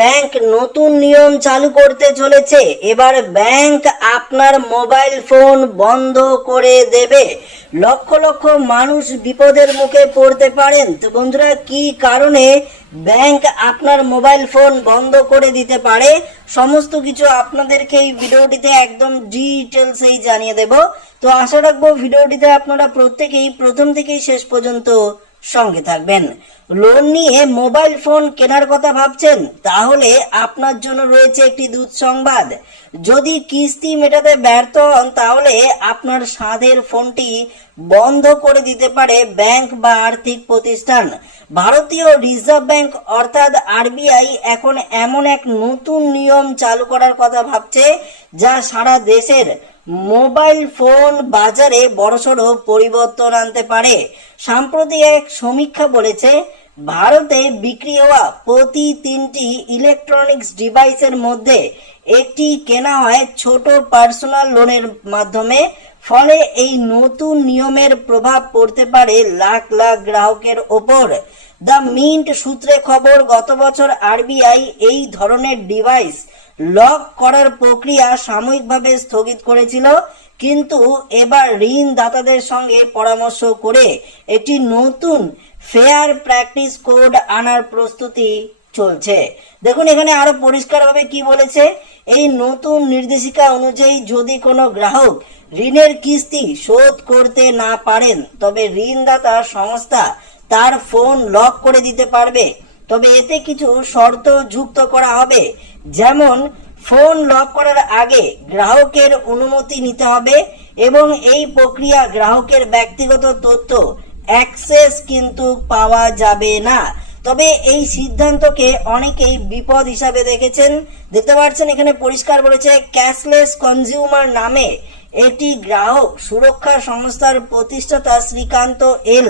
Bank নতুন নিয়ম চালু করতে চলেছে। এবার ব্যাংক আপনার মোবাইল ফোন বন্ধ করে দেবে। লক্ষ লক্ষ মানুষ বিপদের মুখে পড়তে পারেন। তো বন্ধুরা, কি কারণে ব্যাংক আপনার মোবাইল ফোন বন্ধ করে দিতে পারে? সমস্ত কিছু আপনাদেরকে এই ভিডিওটিতে একদম ডিটেলসেই জানিয়ে দেব। তো আশা রাখব ভিডিওটিতে আপনারা প্রত্যেকেই প্রথম থেকেই শেষ পর্যন্ত সঙ্গে থাকবেন। লোন নিয়ে মোবাইল ফোন কেনার কথা ভাবছেন, তাহলে আপনার জন্য রয়েছে একটি দুঃসংবাদ যদি কিস্তি মেটাতে ব্যর্থ হন, তাহলে আপনার সাধের ফোনটি বন্ধ করে দিতে পারে ব্যাংক বা আর্থিক প্রতিষ্ঠান। ভারতীয় রিজার্ভ ব্যাংক অর্থাৎ আরবিআই এখন এমন এক নতুন নিয়ম চালু করার কথা ভাবছে, যা সারা দেশের মোবাইল ফোন বাজারে বড়সড় পরিবর্তন আনতে পারে। সাম্প্রতি এক সমীক্ষা বলেছে, ভারতে বিক্রি হওয়া প্রতি তিনটি ইলেকট্রনিক্স ডিভাইসের মধ্যে একটি কেনা হয় ছোট পার্সোনাল লোনের মাধ্যমে। ফলে এই নতুন নিয়মের প্রভাব পড়তে পারে লাখ লাখ গ্রাহকের ওপর। দ্য মিন্ট সূত্রে খবর, গত বছর আরবিআই এই ধরনের ডিভাইস লক করার প্রক্রিয়া সাময়িকভাবে স্থগিত করেছিল, কিন্তু এবার ঋণদাতাদের সঙ্গে পরামর্শ করে একটি নতুন ফেয়ার প্র্যাকটিস কোড আনার প্রস্তুতি চলছে। দেখুন, এখানে আরও পরিষ্কারভাবে কি বলেছে। এই নতুন নির্দেশিকা অনুযায়ী যদি কোনো গ্রাহক ঋণের কিস্তি শোধ করতে না পারেন, তবে ঋণদাতা সংস্থা তার ফোন লক করে দিতে পারবে। তবে এতে কিছু শর্ত যুক্ত করা হবে। যেমন, ফোন লক করার আগে গ্রাহকের অনুমতি নিতে হবে এবং এই প্রক্রিয়া গ্রাহকের ব্যক্তিগত তথ্য অ্যাক্সেস কিন্তু পাওয়া যাবে না। তবে এই সিদ্ধান্তকে অনেকেই বিপদ হিসাবে দেখেছেন। দেখতে পাচ্ছেন, এখানে পরিষ্কার বলেছে, ক্যাশলেস কনজিউমার নামে এটি গ্রাহক সুরক্ষা সংস্থার প্রতিষ্ঠাতা শ্রীকান্ত এল।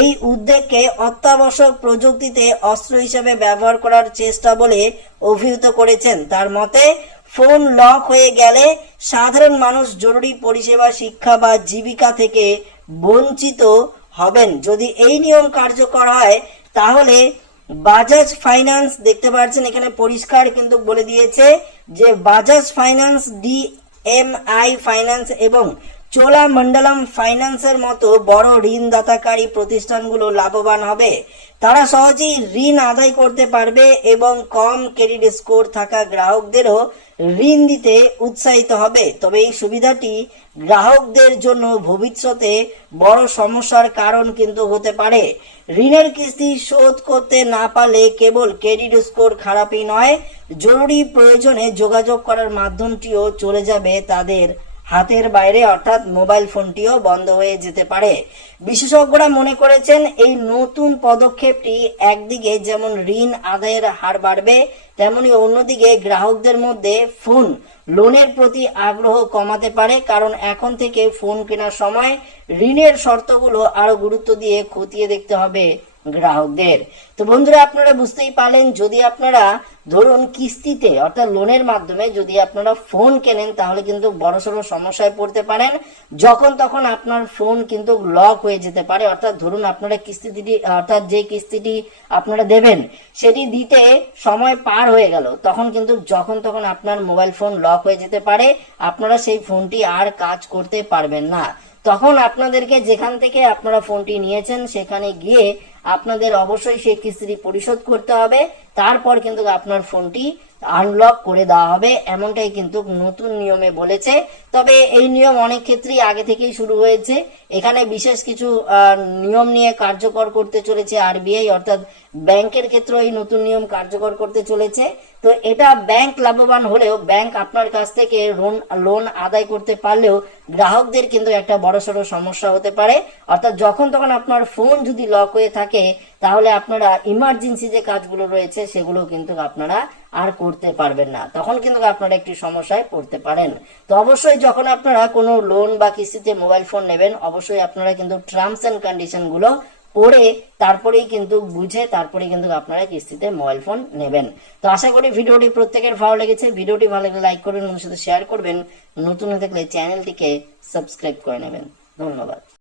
এই উদ্যোগকে অত্যাবশ্যক প্রযুক্তিতে অস্ত্র হিসেবে ব্যবহার করার চেষ্টা বলে অভিহিত করেছেন। তার মতে, ফোন লক হয়ে গেলে সাধারণ মানুষ জরুরি পরিষেবা, শিক্ষা বা জীবিকা থেকে বঞ্চিত হবেন। যদি এই নিয়ম কার্যকর হয়, তাহলে বাজাজ ফাইন্যান্স, দেখতে পাচ্ছেন এখানে পরিষ্কার কিন্তু বলে দিয়েছে যে Bajaj finance D M I finance এবং চোলামণ্ডলম ফাইন্যান্সের মতো বড় ঋণদাতাকারী প্রতিষ্ঠানগুলো লাভবান হবে। তারা সহজেই ঋণ আদায় করতে পারবে এবং কম ক্রেডিট স্কোর থাকা গ্রাহকদেরও ঋণ দিতে উৎসাহিত হবে। তবে এই সুবিধাটি গ্রাহকদের জন্য ভবিষ্যতে বড় সমস্যার কারণ কিন্তু হতে পারে। ঋণের কিস্তি শোধ করতে না পারলে কেবল ক্রেডিট স্কোর খারাপই নয়, জরুরি প্রয়োজনে যোগাযোগ করার মাধ্যমটিও চলে যাবে তাদের হাতের বাইরে, অর্থাৎ মোবাইল ফোনটিও বন্ধ হয়ে যেতে পারে। বিশেষজ্ঞরা মনে করেছেন, এই নতুন পদক্ষেপটি একদিকে যেমন ঋণ আদায়ের হার বাড়বে, তেমনি অন্যদিকে গ্রাহকদের মধ্যে ফোন, লোনের প্রতি আগ্রহ কমাতে পারে। কারণ এখন থেকে ফোন কেনার সময় ঋণের শর্তগুলো আরও গুরুত্ব দিয়ে খতিয়ে দেখতে হবে গ্রাহকদের। তো বন্ধুরা, আপনারা বুঝতেই পারলেন, যদি আপনারা ধরুন কিস্তিতে, অর্থাৎ লোনের মাধ্যমে যদি আপনারা ফোন কেনেন, তাহলে কিন্তু বড়সড় সমস্যায় পড়তে পারেন। যখন তখন আপনার ফোন কিন্তু লক হয়ে যেতে পারে। অর্থাৎ ধরুন আপনারা কিস্তিটি, অর্থাৎ যে কিস্তিটি আপনারা দেবেন, সেটি দিতে সময় পার হয়ে গেল। তখন কিন্তু যখন তখন আপনার মোবাইল ফোন লক হয়ে যেতে পারে। আপনারা সেই ফোনটি আর কাজ করতে পারবেন না। তখন আপনাদেরকে যেখান থেকে আপনারা ফোনটি নিয়েছেন, সেখানে গিয়ে আপনাদের অবশ্যই সেই কিস্তিটি পরিশোধ করতে হবে। তারপর কিন্তু আপনার ফোনটি আনলক করে দেওয়া হবে। এমনটাই কিন্তু নতুন নিয়মে বলেছে। তবে এই নিয়ম অনেক ক্ষেত্রেই আগে থেকেই শুরু হয়েছে। এখানে বিশেষ কিছু নিয়ম নিয়ে কার্যকর করতে চলেছে আরবিআই, অর্থাৎ ব্যাংকের ক্ষেত্রে এই নতুন নিয়ম কার্যকর করতে চলেছে। তো এটা ব্যাংক লাভবান হলেও ব্যাংক আপনার কাছ থেকে লোন লোন আদায় করতে পারলেও গ্রাহকদের কিন্তু একটা বড়সড় সমস্যা হতে পারে। অর্থাৎ যখন তখন আপনার ফোন যদি লক হয়ে থাকে, তাহলে আপনারা ইমার্জেন্সি যে কাজগুলো রয়েছে, সেগুলো কিন্তু আপনারা আর করতে পারবেন না। তখন কিন্তু আপনারা একটি সমস্যায় পড়তে পারেন। তো অবশ্যই যখন আপনারা কোনো লোন বা কিস্তিতে মোবাইল ফোন নেবেন, অবশ্যই আপনারা কিন্তু টার্মস অ্যান্ড কন্ডিশনগুলো পড়ে তারপরেই কিন্তু বুঝে তারপরে কিন্তু আপনারা কিস্তিতে মোবাইল ফোন নেবেন। তো আশা করি ভিডিওটি প্রত্যেকের ভালো লেগেছে। ভিডিওটি ভালো লাগলে লাইক করবেন সাথে শেয়ার করবেন। নতুন হয়ে থাকলে চ্যানেলটিকে সাবস্ক্রাইব করে নেবেন। ধন্যবাদ।